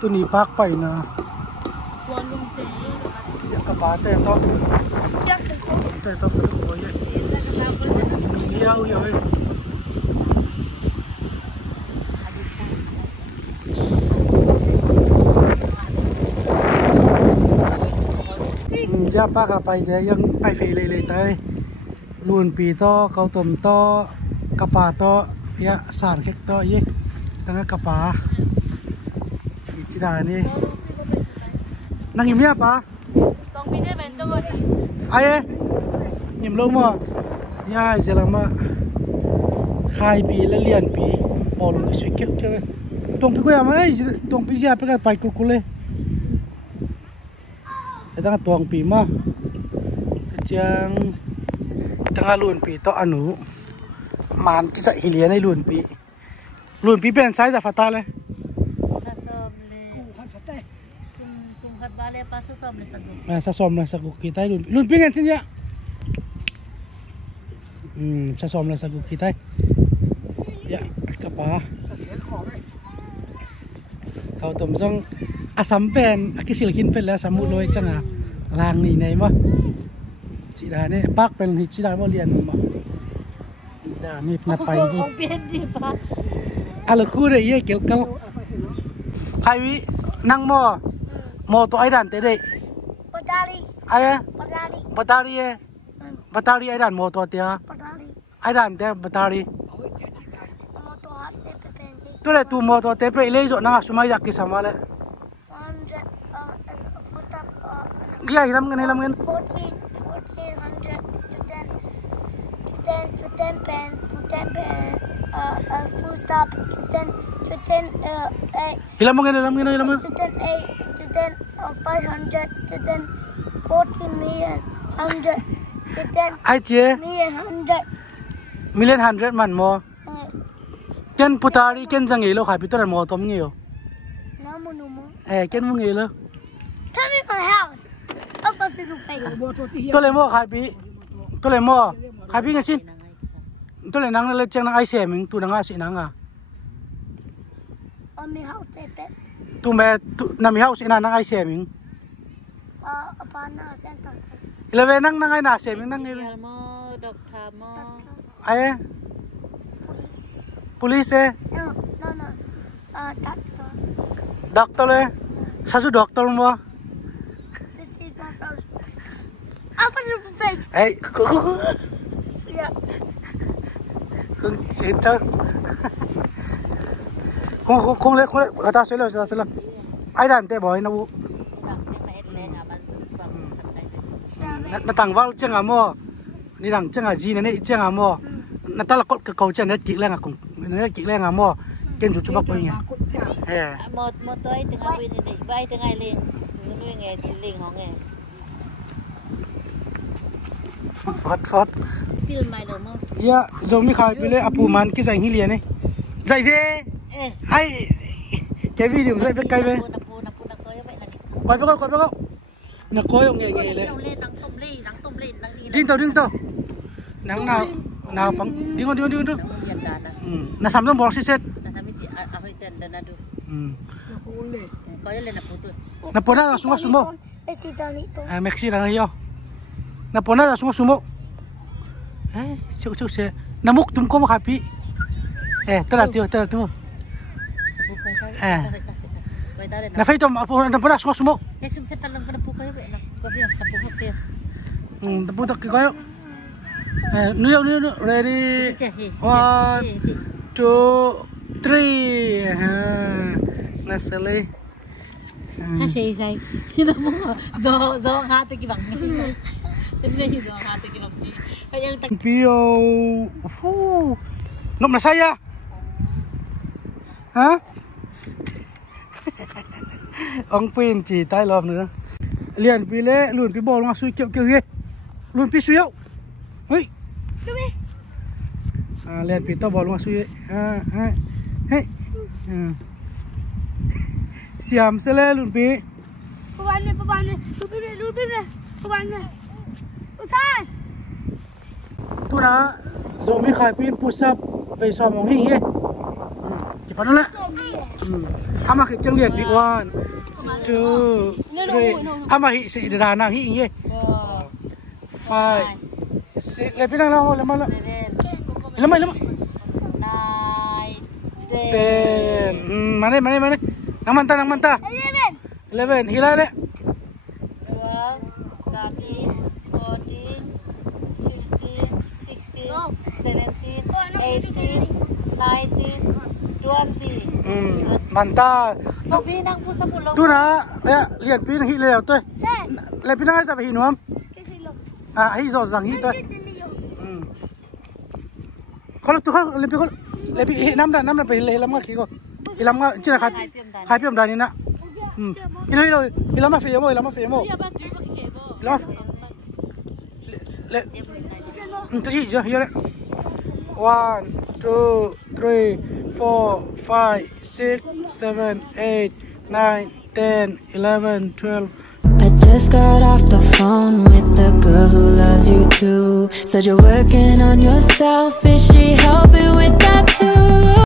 ตัวนี้พักไปนะวันลุงเต๋อยากกระบาแต่ต้องแต่ต้องกระโดดเยอะเยอะเยอะย่าป้ากไปเดี๋ยวยังไปเฟยเลยเตยลุนปีต่อเกาต้มต่อกระปาต่อยะสารเค็กต่อยี่แล้วก็กระปาอีกจีดานี่นั่งยิ้มเนี่ยป้าต้องปีได้เป็นตัวไอ้ยิ้มลงมาย่าจะละมาขายปีและเรียนปีบอลสวยเก็บใช่ไหมตรงไปกูอยากมาไอ้ตรงไปย่าไปกันไปกูเลยแต่ตั้งตวงปีมาจังตั้งลุนปีต่ออนุมานกิจหิเลียในลุนปีเป็นไซส์จากฟัตตาเลยสะสมเลยกุ้งผัดบาเลยปลาสะสมเลยสักกุสะสมเลยสักกุkitaลุนปีกันสิเนี่ยสะสมเลยสักกุkita ya kapa kau tom song asam pen akisil kin penแล้วสมุลอยจังอ่ะลางนี่ไหนมั้งจีดาเนี่ยปักเป็นจีดาว่าเรียนมั้งดานี่นับไปดิเป็นดิปะอะไรคู่เลยยี่เกี่ยวกับใครวินั่งมอตัวไอ้ด่านเตะเด็กปัตตานีไอ้ปัตตานีไอ้ด่านมอตัวเตี้ยไอ้ด่านเตะปัตตานีตัวเลยตัวมอตัวเตะไปเลยจดนั่งสมัยอยากกินสมาเลยกี่ไอ้ลำเงิน1400 to 10 pen full stop to 10 hilang mungkin to 10 500 to 10 40 million 100 to 10 aje million 100 man mo ken putari ken jangi lo khai pitor mo tom ngi yo namu numo ken mu ngi lo tell me my house up a single face to le mo khai pi to le mo khai pi ngasin to le nang le chang nang ai se ming tu nang a si nang a on me house te tu me na mi house ina nang ai se ming apana center ilave nang ai na se ming nang ngi mo doctor mo ai police no doctor le sasu doctor mo this is doctor apa your face yeah không chết chắc không lấy người ta sẽ làm ai đàn tê bòi nó bu nó tăng vào chân à mò đi đằng chân à gì này chân à mò nó ta là có cái cầu chân nó kỹ lên à cùng nó kỹ lên à mò kênh chủ bác bây giờ một tối từng ngày bên này vay từng ngày liền nuôi nghề liền họ nghề phát dạ giống như khai bile apu man cái dành hilia này dạy về hay cái video dạy về cây về quay với cậu nó coi ông nghề này đinh tàu nắng nào bằng đinh con nó sắm trong bò xịt nó pernah langsung sumo Meksi lang yo na pernah langsung sumo cuk se namuk tum ko makapi tara tu na fai tom na pernah sumo tapu tak kayo nuyo ready 1 2 3 nasali say nó muốn do ha tới cái bằng cái này do ha tới cái bằng đi hay yang pio nộp là say à hả ông pin chỉ tay lòm nữa liền pi lệ luôn pi bò luôn suy kiểu kia luôn pi suy ấy liền pi tao bò luôn suy hey siam sẽ lên luôn pi bạn này luôn pi này bạn này sai tu na rồi mới khai pin push up về xòm mong hình ấy chỉ phải nó lại ama khi chang lian pi 1 2 3 ama hi se da nang hi ye 5 6 le pi nang la ma la lama 9 10 10 mana nang manta 11 hilai le 12 13 14 15 16 17 18 19 20 manta Tapi nang pusa pulong. tu na ya lian pi hi le toi le pi nang sa hi nuam hi zo zang hi toi khol tu khol le pi khol le pi nam da pe le lam ga ki ko ilam ga china khai piam da ni na ilam ma fe mo Dia ba tu ba ke bo. ilam le tu hi jo yo le 1 2 3 4 5 6 7 8 9 10 11 12 I just got off the phone with the girl who loves you too. Said you're working on yourself, is she helping with that too?